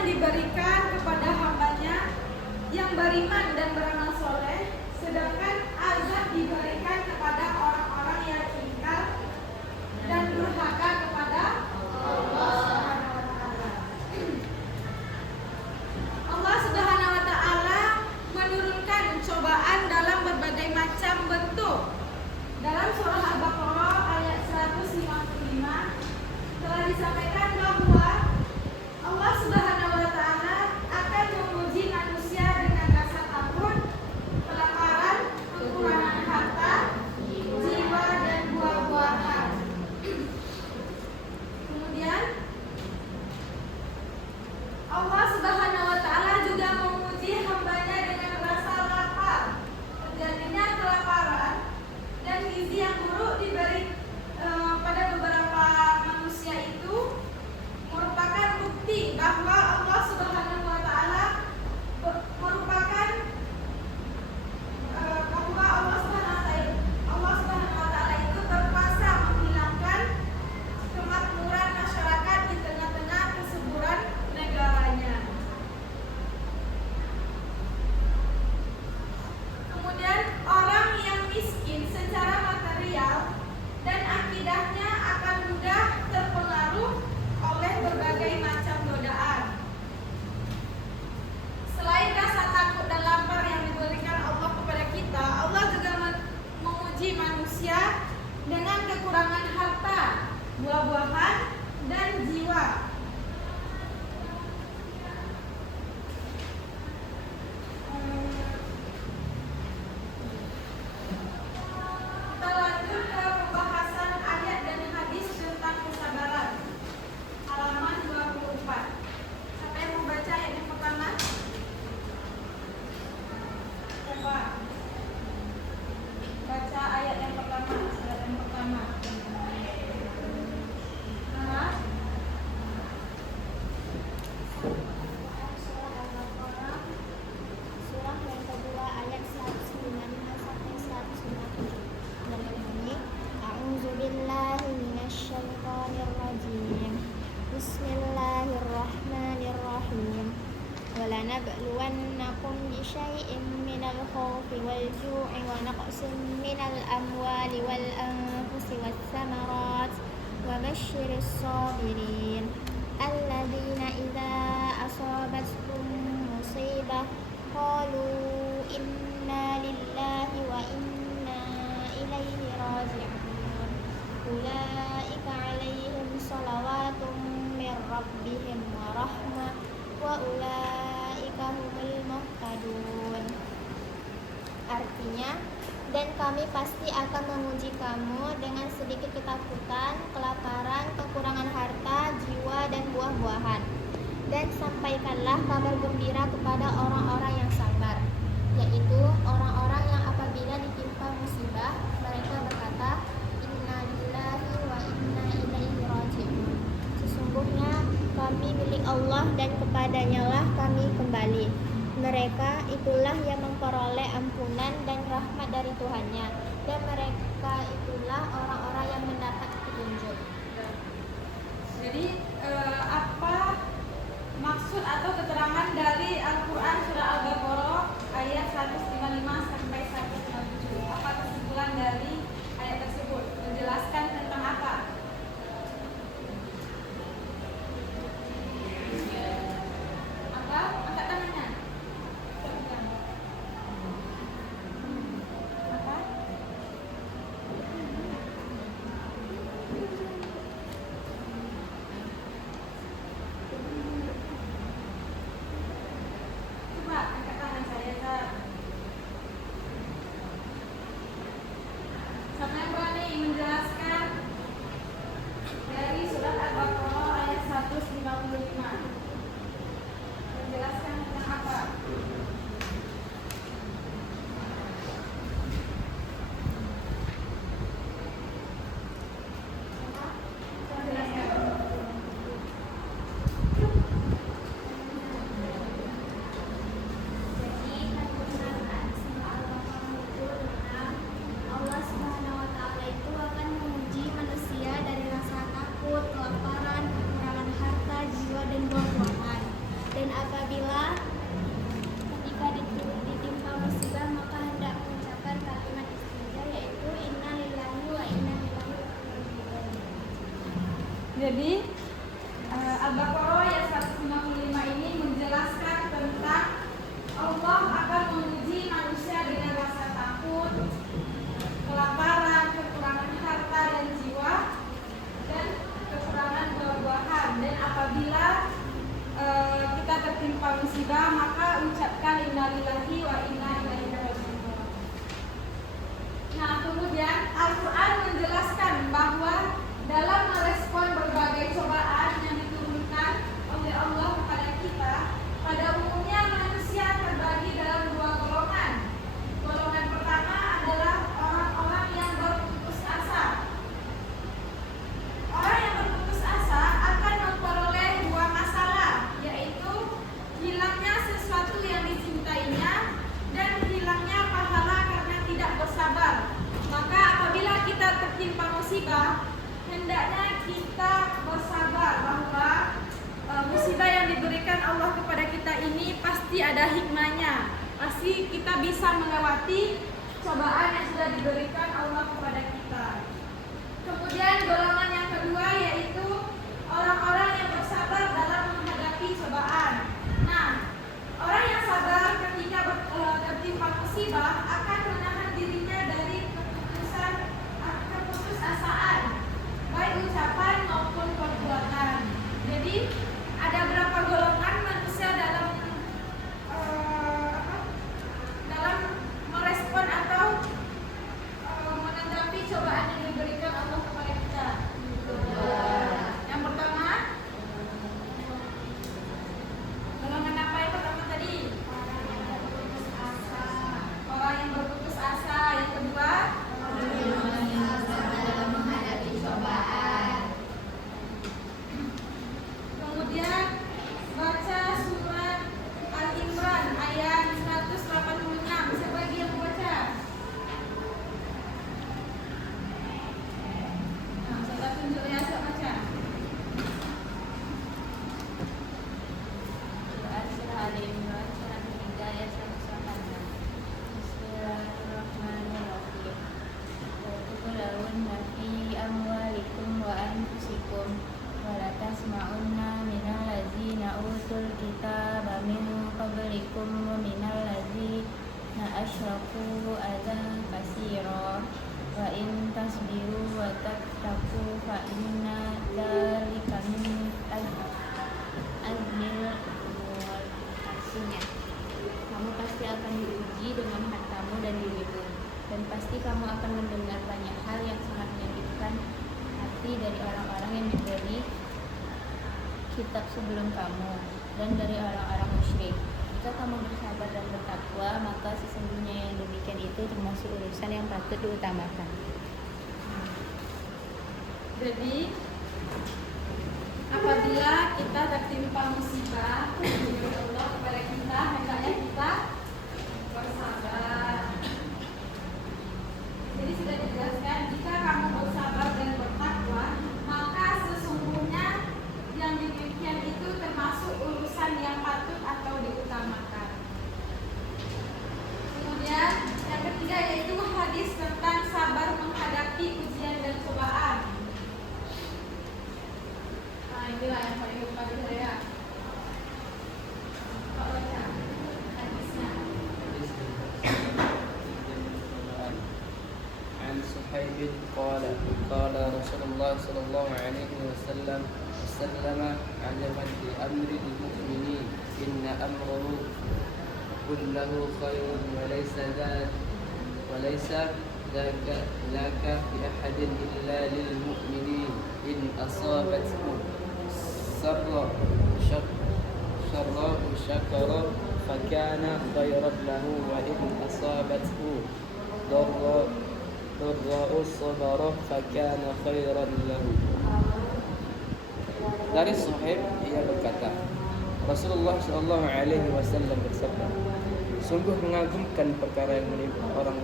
yang diberikan kepada hambanya yang beriman dan beramal soleh, sedangkan azab diberikan kepada orang-orang yang ingkar dan durhaka kepada Allah Subhanahu wa taala. Allah Subhanahu wa taala menurunkan cobaan dalam berbagai macam bentuk. Dalam surah Al-Baqarah ayat 155 telah disampaikan bahwa Allah Subhanahu wa taala akan menguji manusia dengan rasa takut, kelaparan, kekurangan harta, jiwa dan buah-buahan. Kemudian Allah Subhanahu wa taala juga menguji hambanya dengan rasa lapar. Terjadinya kelaparan dan gizi yang buruk diberi pada beberapa manusia itu merupakan bukti bahwa Allah Subhanahu wa taala merupakan bahwa Allah Subhanahu wa taala itu berkuasa menghilangkan kemakmuran masyarakat di tengah-tengah kesuburan negaranya. Kemudian orang yang miskin secara material dan akidahnya akan mudah terpengaruh oleh berbagai macam godaan. Selain rasa takut dan lapar yang diberikan Allah kepada kita, Allah juga menguji manusia dengan kekurangan harta, buah-buahan, dan jiwa. Kita lanjut ke pembahasan ayat dan hadis tentang kesabaran. Halaman 24. Siapa yang mau baca ayat yang pertama? Coba baca ayat yang pertama. Ayat yang pertama. Nah, Surah Al-Baqarah, surah yang kedua ayat 155 sampai 157. Dan berbunyi, A'udzubillahi minasyaitonirrajim. Bismillahirrahmanirrahim. وَلَنَبْلُوَنَّكُمْ بِشَيْءٍ مِّنَ الْخَوْفِ وَالْجُوعِ وَنَقْصٍ مِّنَ الْأَمْوَالِ وَالْأَنفُسِ وَالثَّمَرَاتِ وَبَشِّرِ الصَّابِرِينَ الَّذِينَ إِذَا أَصَابَتْهُم مُّصِيبَةٌ قَالُوا إِنَّا لِلَّهِ وَإِنَّا إِلَيْهِ رَاجِعُونَ أُولَٰئِكَ عَلَيْهِمْ صَلَوَاتٌ مِّن رَّبِّهِمْ وَرَحْمَةٌ وَأُولَٰئِكَ هُمُ الْمُهْتَدُونَ. Artinya, dan kami pasti akan menguji kamu dengan sedikit ketakutan, kelaparan, kekurangan harta, jiwa, dan buah-buahan. Dan sampaikanlah kabar gembira kepada orang-orang yang sabar, yaitu orang-orang yang apabila ditimpa musibah, mereka berkata, Inna lillahi wa inna ilaihi raji'un. Sesungguhnya kami milik Allah dan kepadanya lah kami kembali. Mereka itulah yang memperoleh ampunan dan rahmat dari Tuhannya, dan mereka itulah orang-orang yang mendapat petunjuk. jadi apa maksud atau keterangan dari Al-Quran surah Al-Baqarah ayat 155 sampai 157? Apa kesimpulan dari ayat tersebut? Menjelaskan tentang apa? Apa? Angkat tangannya. Apa? Jadi Al-Baqarah ayat 155 ini menjelaskan tentang Allah akan menguji manusia dengan rasa takut, kelaparan, kekurangan harta dan jiwa, dan kekurangan buah-buahan. Dan apabila kita tertimpa musibah, maka ucapkan innalillahi wa inna ilaihi raji'un. Nah, kemudian Al-Quran menjelaskan bahwa dalam merespon berbagai cobaan yang diturunkan oleh Allah kepada kita, pada umumnya manusia terbagi dalam dua golongan. Golongan pertama adalah orang-orang yang berputus asa. Orang yang berputus asa akan memperoleh dua masalah, yaitu hilangnya sesuatu yang dicintainya dan hilangnya pahala karena tidak bersabar. Maka apabila kita tertimpa musibah, hendaknya kita bersabar bahwa musibah yang diberikan Allah kepada kita ini pasti ada hikmahnya. Pasti kita bisa melewati cobaan yang sudah diberikan Allah kepada kita. Kemudian golongan yang kedua yaitu orang-orang yang bersabar dalam menghadapi cobaan. Nah, orang yang sabar ketika tertimpa musibah akan menahan dirinya dari keputusasaan, baik ucapan maupun perbuatan. Jadi ada berapa golongan manusia dalam merespon atau menanggapi cobaan yang diberikan Allah kepada kita. Yang pertama, golongan apa yang pertama tadi? Orang yang berputus asa. Yang kedua, kemudian baca surat Al-Imran ayat 186. Siapa lagi yang baca? Nah, saya tunjuk ya, siapa baca? Surah Al-Imran surat 3 ayat 186. Bismillahirrahmanirrahim. La tublawunna fi amwalikum wa anfusikum wa la tasma'unna minal ladzina utul kitaba min qablikum wa minal ladzina asyraku adzan katsira wa in tasbiru wa tattaqu fa inna dzalika min azmil umur. Artinya, kamu pasti akan diuji dengan hartamu dan dirimu, dan pasti kamu akan mendengar banyak hal yang sangat menyakitkan hati dari orang-orang yang diberi kitab sebelum kamu dan dari orang-orang musyrik. Jika kamu bersabar dan bertakwa, maka sesungguhnya yang demikian itu termasuk urusan yang patut diutamakan. Jadi apabila kita tertimpa musibah dari Allah kepada kita, hendaknya kita bersabar. Jadi sudah dijelaskan, jika kamu bersabar dan bertakwa, maka sesungguhnya yang demikian itu termasuk urusan yang patut atau diutamakan. Kemudian yang ketiga yaitu hadis tentang sabar menghadapi ujian dan cobaan. Nah, inilah yang paling lupa di saya. Pak baca hadisnya. عن صهيب قال قال رسول الله صلى الله عليه وسلم عجبا لأمر المؤمنين إن أمره كله خير وليس ذاك لأحد إلا للمؤمنين إن أصابته سراء شكر فكان خيرا له وإن أصابته ضراء صبر فكان خيرا له. Dari Suhaib ia berkata, Rasulullah Shallallahu Alaihi Wasallam bersabda, sungguh mengagumkan perkara yang menimpa orang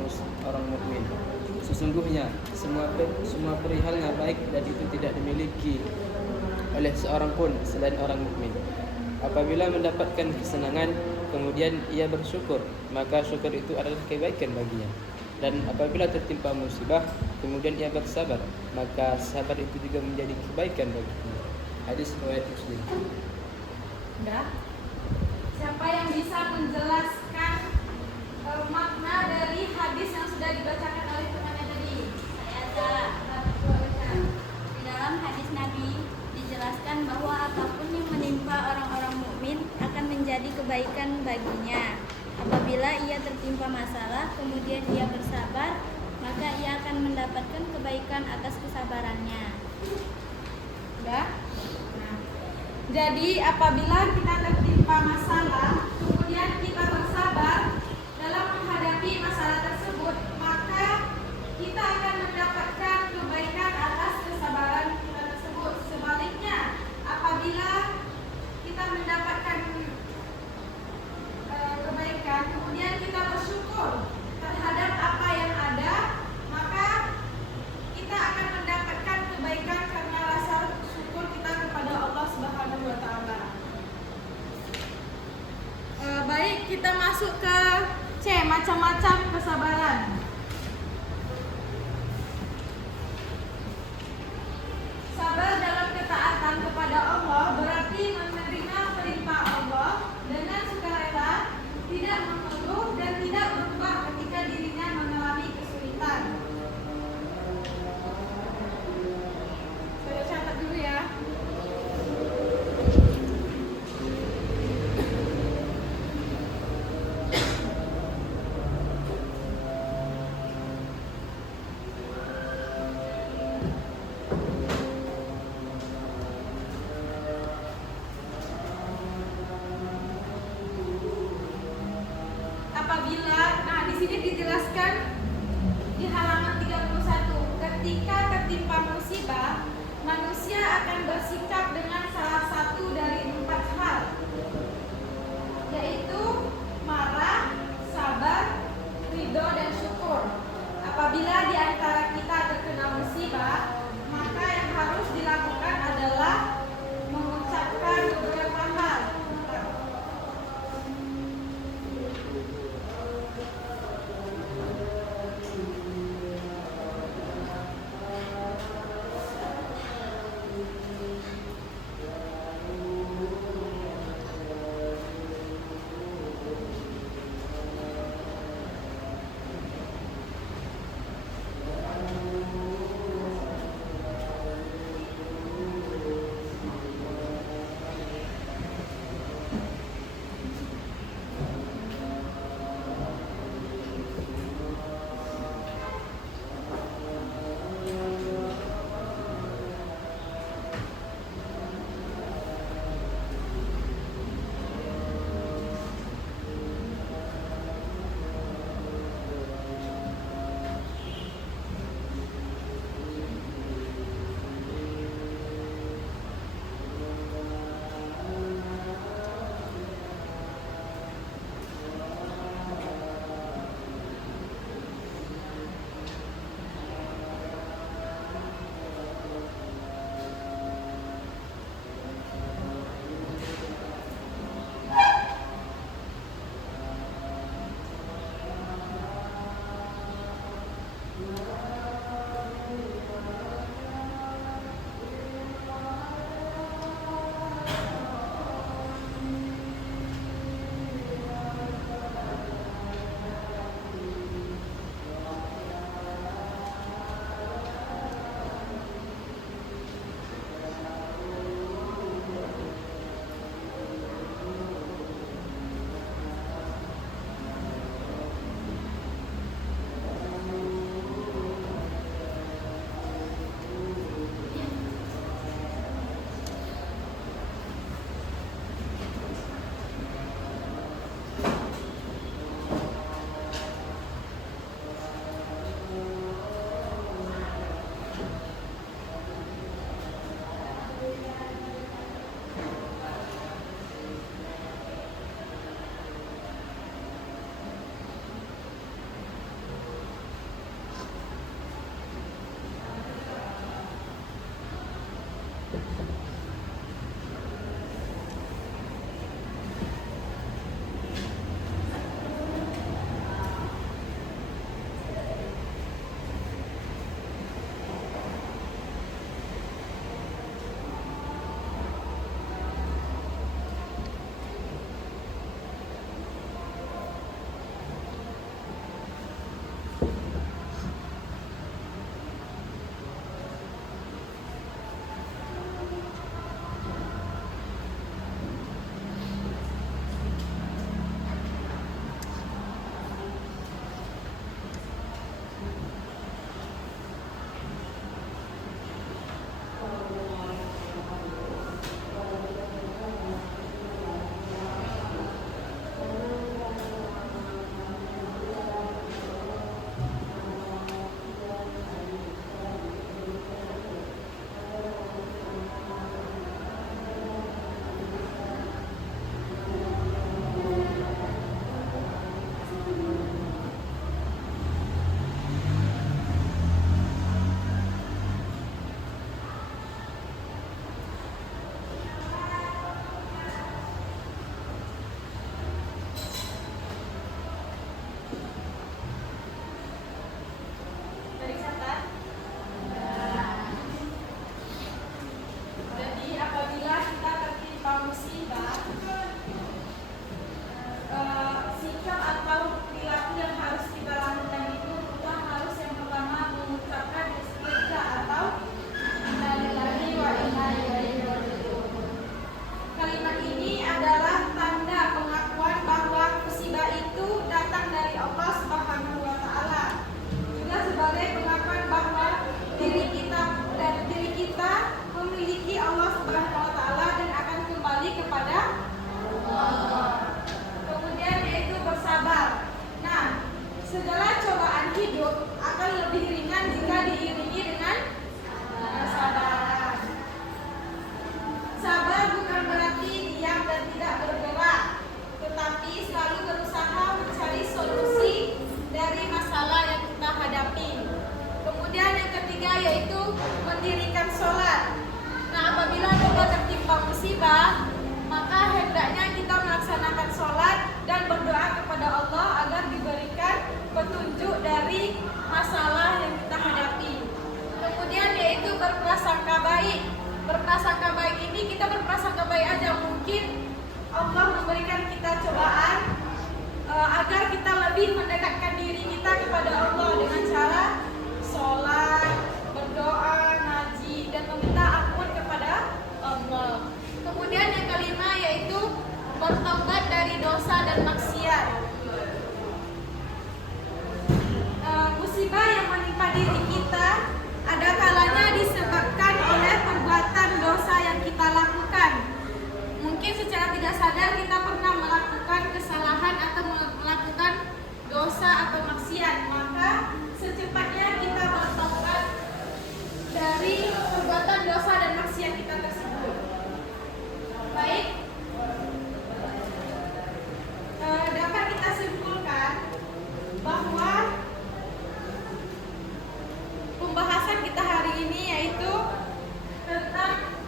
mukmin. Sesungguhnya semua perihalnya baik dan itu tidak dimiliki oleh seorang pun selain orang mukmin. Apabila mendapatkan kesenangan, kemudian ia bersyukur, maka syukur itu adalah kebaikan baginya. Dan apabila tertimpa musibah, kemudian ia bersabar, maka sabar itu juga menjadi kebaikan baginya. Hadis riwayat Muslim. Enggak. Siapa yang bisa menjelaskan makna dari hadis yang sudah dibacakan oleh temannya tadi? Saya salah. Di dalam hadis Nabi dijelaskan bahwa apapun yang menimpa orang-orang mukmin akan menjadi kebaikan baginya. Apabila ia tertimpa masalah, kemudian ia bersabar, maka ia akan mendapatkan kebaikan atas kesabarannya. Enggak. Nah, jadi apabila kita tertimpa masalah, kemudian kita bersabar dalam menghadapi masalah tersebut, maka kita akan mendapatkan kebaikan atas kesabaran kita tersebut. Sebaliknya, apabila kita mendapatkan kebaikan, kemudian kita bersyukur terhadap apa yang ada, maka kita akan mendapatkan kebaikan karena rasa syukur kita kepada Allah Subhanahu wa taala. Baik, kita masuk ke C, macam-macam kesabaran. Sabar dalam ketaatan kepada Allah berarti menerima perintah Allah dengan sukarela, tidak mengeluh dan tidak berubah ketika dirinya mengalami kesulitan. Saya catat dulu ya. Nah di sini dijelaskan di halaman 31, ketika tertimpa musibah, manusia akan bersikap dengan salah satu dari 4 hal, yaitu marah, sabar, ridho, dan syukur. Apabila di antara kita terkena musibah, maka yang harus dilakukan adalah mengucapkan beberapa hal. kita cobaan agar kita lebih mendekatkan diri kita kepada Allah dengan cara sholat, berdoa, ngaji, dan meminta ampun kepada Allah. Kemudian yang kelima yaitu bertobat dari dosa dan maksiat. Musibah yang menimpa diri kita ada kalanya disebabkan oleh perbuatan dosa yang kita lakukan. Mungkin secara tidak sadar kita pernah melakukan kesalahan atau melakukan dosa atau maksiat, maka secepatnya kita bertobat dari perbuatan dosa dan maksiat kita tersebut. Baik, dapat kita simpulkan bahwa pembahasan kita hari ini yaitu tentang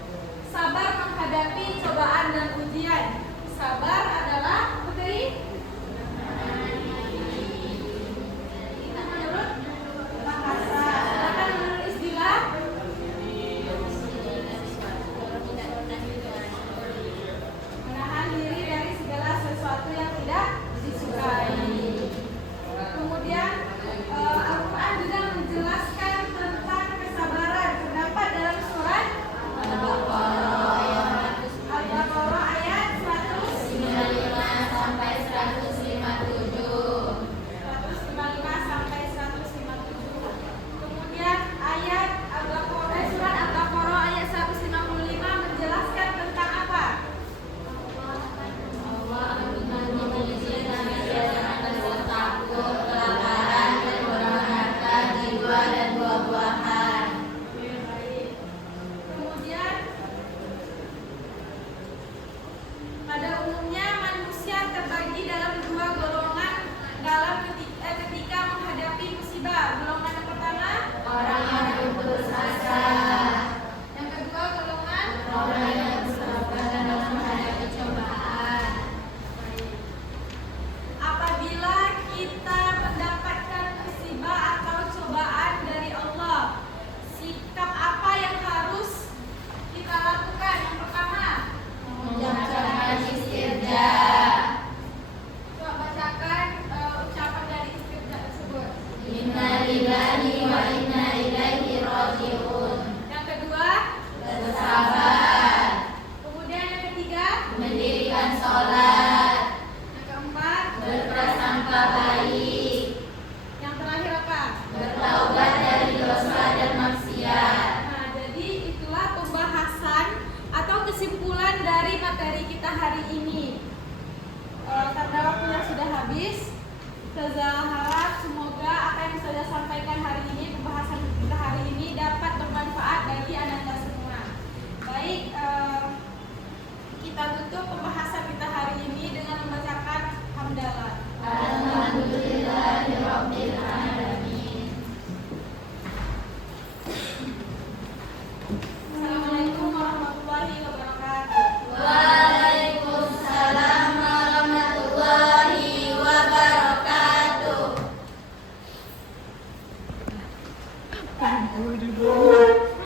sabar menghadapi cobaan dan ujian. Sabar adalah Putri itu menurut bahasa, sedangkan menurut istilah menahan diri dari segala sesuatu yang tidak disukai. Kemudian Al-Quran juga menjelaskan tentang kesabaran. Terdapat dalam surat Al-Baqarah ayat 195 sampai 157. Kemudian ayat surat Al-Baqarah ayat 155 menjelaskan tentang apa? Kemudian pada umumnya manusia terbagi dalam dua golongan ketika menghadapi musibah. Golongan yang pertama orang yang putus asa,